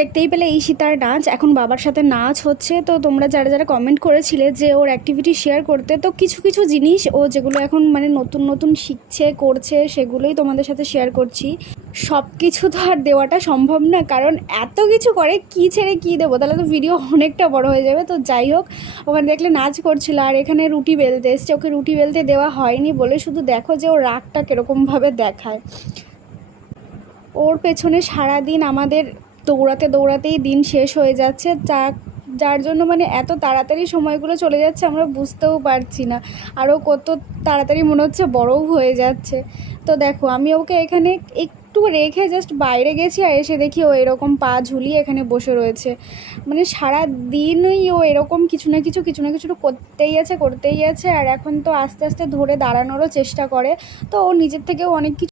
দেখতেই পেলে এই সীতার নাচ এখন বাবার সাথে নাচ হচ্ছে। তো তোমরা যারা যারা কমেন্ট করেছিলে যে ওর অ্যাক্টিভিটি শেয়ার করতে, তো কিছু কিছু জিনিস ও যেগুলো এখন মানে নতুন নতুন শিখছে করছে সেগুলোই তোমাদের সাথে শেয়ার করছি। সব কিছু তো আর দেওয়াটা সম্ভব না, কারণ এত কিছু করে কি ছেড়ে কি দেবো, তাহলে তো ভিডিও অনেকটা বড় হয়ে যাবে। তো যাই হোক, ওখানে দেখলে নাচ করছিল আর এখানে রুটি বেলতে এসছে। ওকে রুটি বেলতে দেওয়া হয়নি বলে শুধু দেখো যে ওর রাগটা কীরকমভাবে দেখায়। ওর পেছনে সারাদিন আমাদের দৌড়াতে দৌড়াতেই দিন শেষ হয়ে যাচ্ছে, যার জন্য মানে এত তাড়াতাড়ি সময়গুলো চলে যাচ্ছে আমরা বুঝতেও পারছি না। আরও কত তাড়াতাড়ি মনে হচ্ছে বড়ও হয়ে যাচ্ছে। তো দেখো আমি ওকে এখানে একটু রেখে জাস্ট বাইরে গেছি আর এসে দেখি ও এরকম পা ঝুলিয়ে এখানে বসে রয়েছে। মানে সারা দিনই ও এরকম কিছু না কিছু তো করতেই আছে। আর এখন তো আস্তে আস্তে ধরে দাঁড়ানোরও চেষ্টা করে। তো ও নিজের থেকেও অনেক কিছু